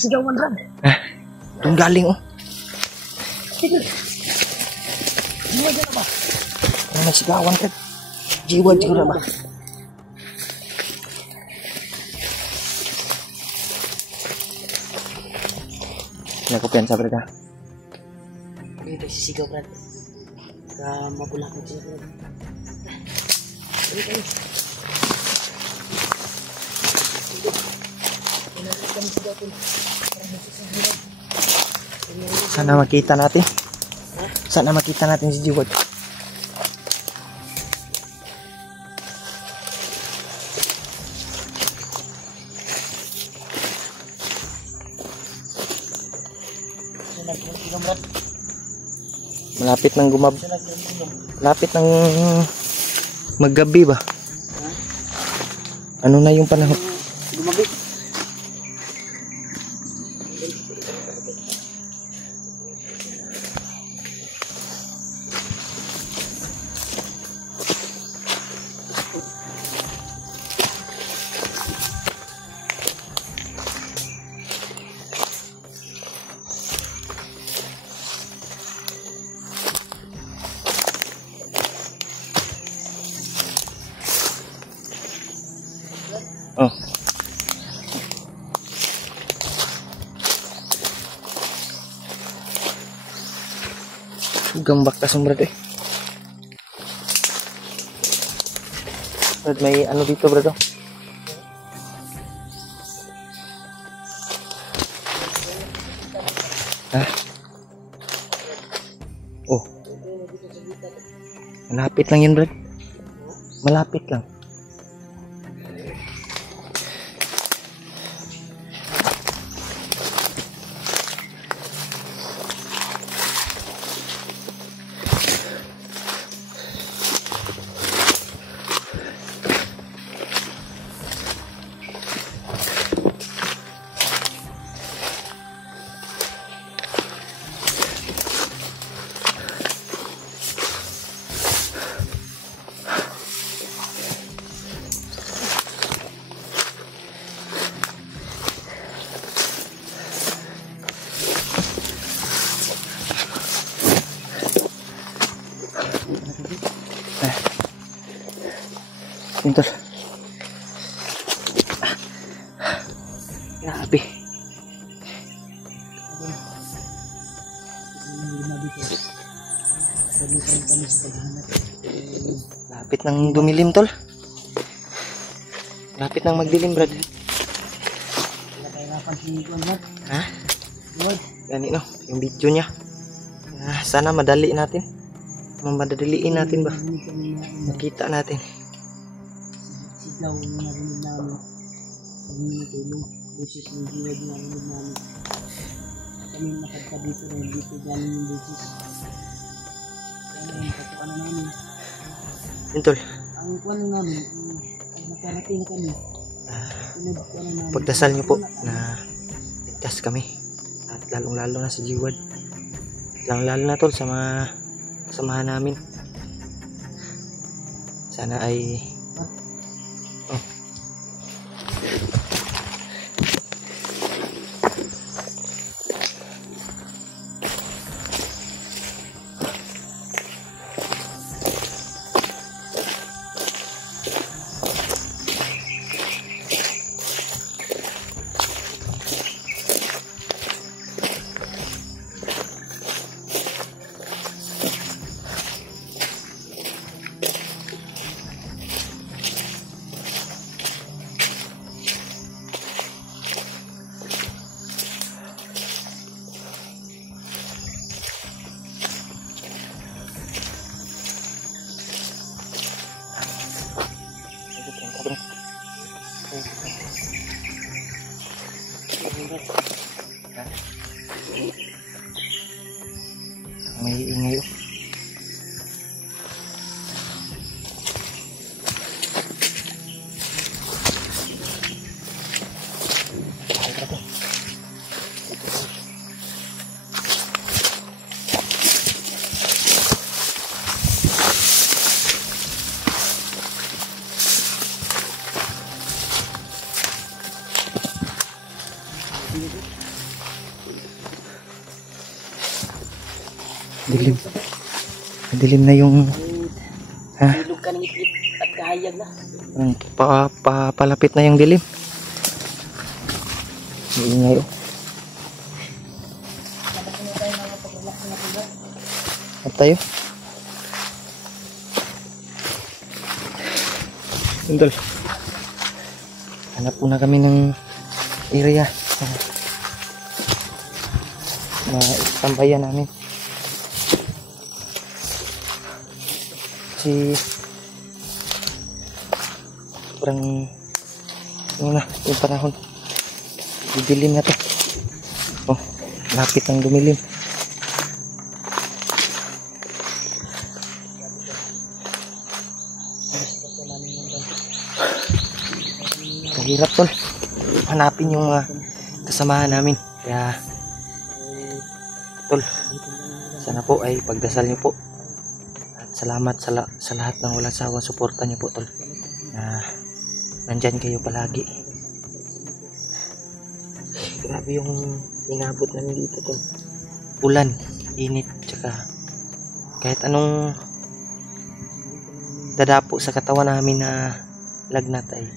sigawan Brad. Doon galing oh. Sige. Jiwa dyan na ba? Ano nagsigawan Brad? Jiwa na ba? Hindi ako piyansa Brad ha. Hindi tayo sisigaw Brad. Mabulakot sila Brad. Sige tayo. Sana makita natin. Sana makita natin si Jiwad. Malapit nang Malapit nang maggabi ba? Ano na yung panahon? Gumabi. Oh. Gambak ka Brad eh. Brad, may ano dito Brad oh. Ah. Oh. Malapit lang yun Brad. Malapit lang. Pintor. Grabe. Lapit nang dumilim tol. Lapit nang magdilim Brad. Ha? Gani no, yung video niya. Sana madali natin. Mamadaliin natin ba? Makita natin. Sigaw na narinig namin. Kami tulong. Busis ng Jiwad na narinig namin. Kami nakagka dito na dito galing yung busis. Kaya yung katuan na namin. Yun tol. Ang kuwan namin, pag nakarating kami, pagdasal niyo po na ligtas kami. At lalong-lalo na si Jiwad. Lalong-lalo na tol sa mga kasamahan namin. Sana ay may ingay oh. Dilim. Dilim na yung Ilog ka ng itlip at kahayag na. palapit na yung dilim. Iingay oh. At tayo. Sundol. Hanap muna kami ng area na tambayan namin. Kasi sobrang ano na yung panahon, didilim na to. Oh, lapit ang dumilim. Mahirap tol hanapin yung mga kasamahan namin, kaya tol sana po ay pagdasal niyo po. Salamat sa lahat ng walang sawang suporta niyo po tol, na nandyan kayo palagi. Grabe yung inabot namin dito tol, ulan, init, tsaka kahit anong dadapo sa katawan namin na lagnat ay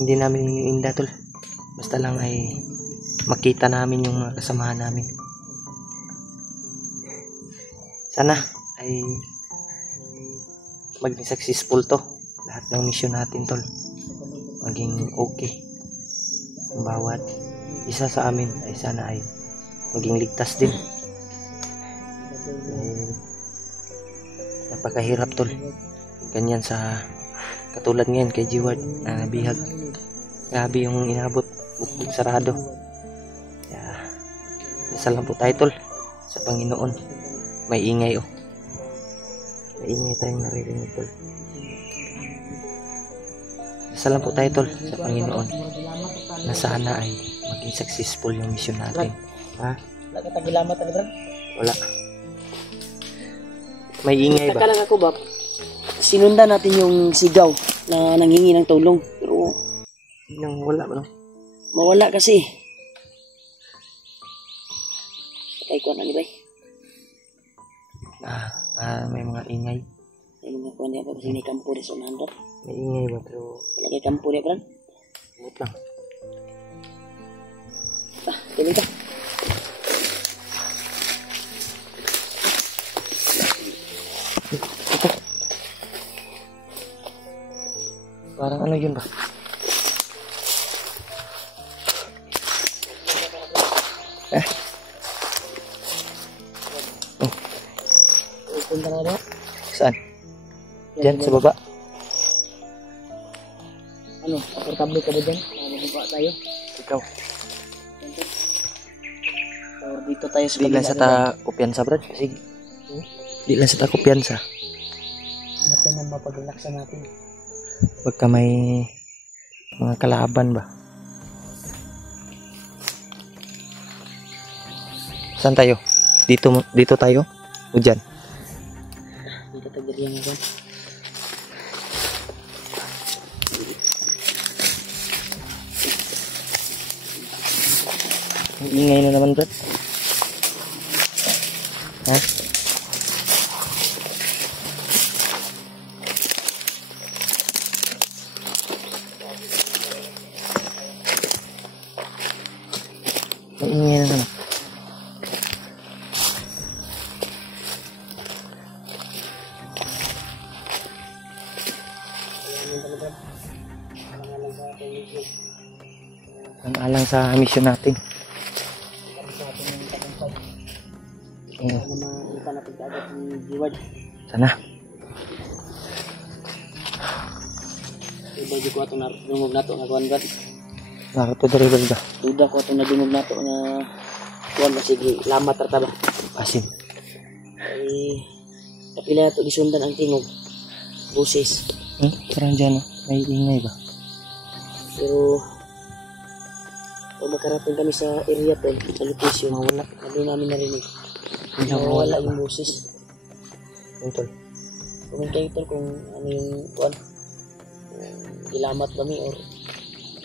hindi namin iniinda tol, basta lang ay makita namin yung mga kasamahan namin. Sana ay maging successful to lahat ng mission natin tol, maging okay ang bawat isa sa amin ay sana ay maging ligtas din. Napakahirap tol ganyan sa katulad ngayon kay G-Ward na bihag, grabe yung inabot, bukbog sarado. Kaya dasal lang po tayo tol sa Panginoon. May ingay oh. May ingay tayong naririnig tol. Dasal lang po tayo tol sa Panginoon na sana ay maging successful yung mission natin. Ha? Wala ka tagilamat na bro? Wala. May ingay ba? Taka lang ako ba? Sinundan natin yung sigaw na nanghingi ng tulong. Pero Yung wala ba? mawala kasi. Patay ko na ni bay. May mga ingay. Ay mga kuha niya pa kasi may kampo rin sa unahan. May ingay ba? Pero Wala kay kampo rin bro. wait lang. Tuloy ka. Parang ano yun ba? Punta na rin. Saan? Diyan sa baba. Ano, komportable ka ba dyan? Mabubuka tayo. Ikaw. Or dito tayo sa Di lang sa ta kumpiyansa brad. Sige. Di lang sa ta kumpiyansa. Natin ang mapag-relaxan natin. Pagka may mga kalaban ba? Saan tayo? Dito tayo? O dyan? Dito tayo diyan ako. Ang ingay na naman brad. Ha? Ang ingay na naman. Ang alang sa mission natin. Ano makita natin kaagad ni G-Ward. Sana. Iba ko ito na dungog na ito na kuhan brad. Naruto dari ba? Duda ko ito na dungog na ito na kuhan ba. Sige, lamat rata ba? Asin. Ay, kapila na ito gisundan ang tingog. Buses. Parang dyan, may ingay ba? Pero pag makarating kami sa area tol, sa location, mawala. Hindi namin narinig. Mawala yung buses. Yung tol. Comment kayo tol kung ano yung kuhan. Ilamat kami or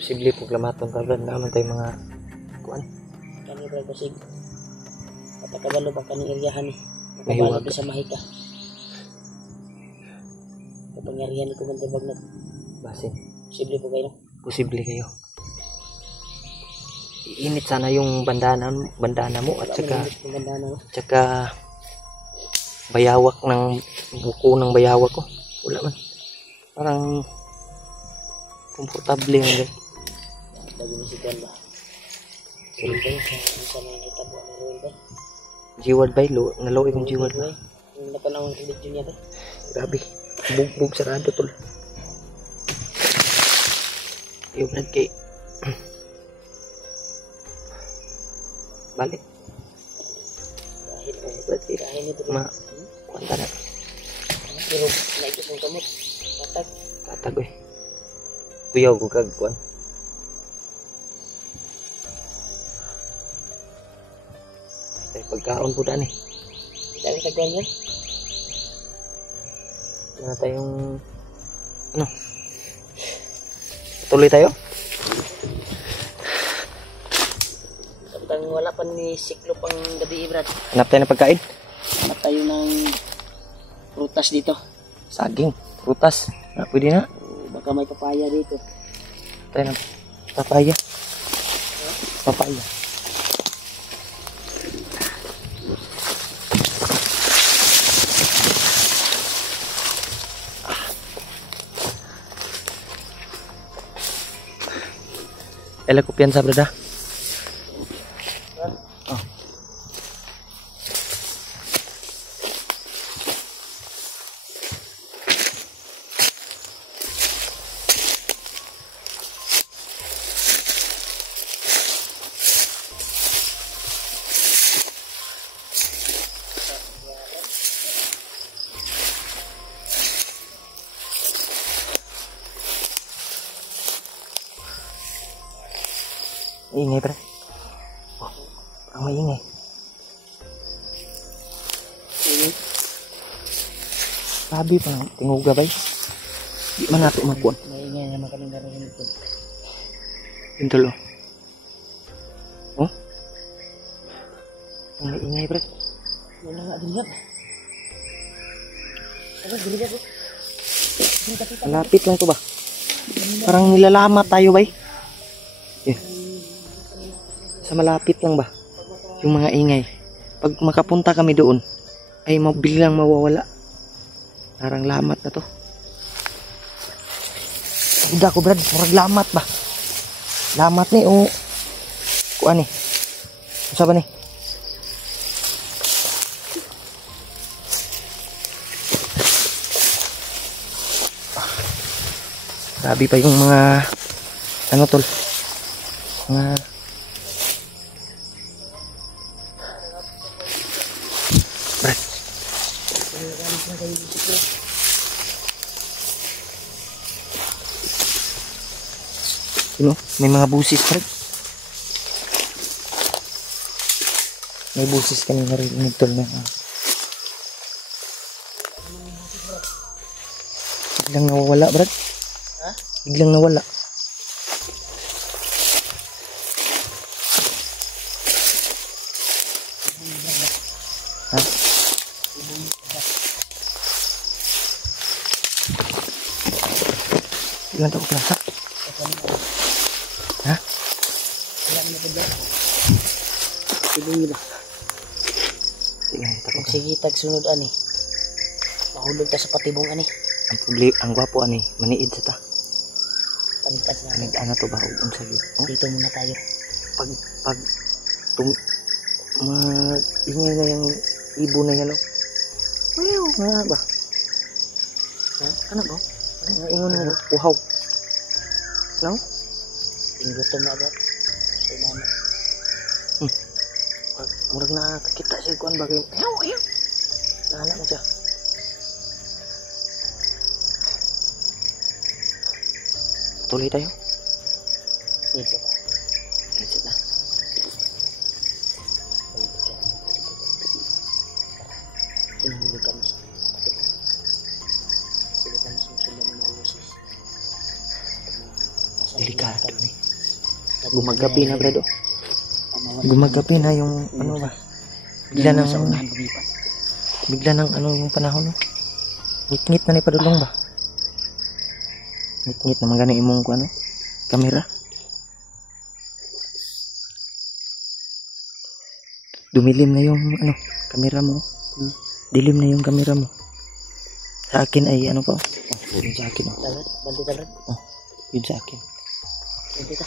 Posible po klamaton ka brad. Naman tayo mga kuan. kami brad basig. Katakabalo ba kanang eryahan eh. Mahiwag. Nakabalo sa mahika. Kapangyarihan ni Commander Bagnat. Base. Posible po kayo. Posible kayo. Iinit sana yung bandana mo at saka bayawak ng buko ng bayawak ko. Wala man. Parang komportable yan guys. Lagi ni si Juan ba? Sige kayo sa mga naitabo na Ruel ba? Jiward ba? Naloy kong Jiward ba? Yung napanahon ng video niya ba? Grabe. Bugbog sarado tol. Yung brad kay balik. Dahil nito. Kuwanta na. Pero naikot ng kamot. Matag. Tatag eh. Kuyaw ko kagkuan. Tay pagkaon po daan eh. Dahil tagwan yan. Wala tayong ano? Tuloy tayo? Kapag wala pa ni siklo pang gabi Brad. Hanap tayo ng pagkain? Hanap tayo ng prutas dito. Saging, prutas. Pwede na. Baka may papaya dito. Tayo ng papaya. Papaya. Ela kumpiyansa brada. Oh. Ingay pre. Oh, ang maingay. Sabi pa ng tinguga bay. Di man nato magkuhan. Maingay naman kami narinig ko. Yung tulo. Oh? Ang maingay pre. Wala nga din yan. Ano, diligat ko. Malapit lang to ba? Parang nilalamat tayo bay. Yeah. Sa malapit lang ba? Yung mga ingay. Pag makapunta kami doon, ay biglang mawawala. Parang lamat na to. Udah ko brad, parang lamat ba? Lamat ni o kuan ni. Usa ba ni? Grabe pa yung mga ano tol. Mga brad. Ano? May mga busis brad. May busis kanina rin tol na. Biglang nawawala brad. Ha? Biglang nawala. Ha? Ilan taon ka na? Ha? Wala na ba dyan? Ibong nila. Tingnan mo Kung sige tagsunod ani. Mahulog ta sa patibong ani. ang gwapo ani, maniid sa ta. Panitas na. Maniid ana to ba ug unsa gyud? Oh? Dito muna tayo. Pag ingay na yung ibo na yan, oh. Ayaw nga ba? Ha? Ano ba? Ano ingon mo? Uhaw. No? Tinggutom na ba? Sa mama. Murag nakakita siya kuan bagay. Ayaw. Nahala na siya. Tuloy tayo. Dito pa. Let's na. Hinahulog kami sa patibong. Hulog kami sa musulo ng mga usis. Delikado ni. Gumagabi na brado. Gumagabi na yung ano ba? Bigla Yan ng sa unahan lumipat. bigla ng ano yung panahon no. Ngit-ngit na ni padulong ba? Ngit-ngit naman gani imong ko ano, kamera. Dumilim na yung ano, kamera mo. Dilim na yung kamera mo. Sa akin ay ano pa? Oh, yun sa akin. Oh. Talat, bandi talat. Oh, yun sa akin. Bandi ta.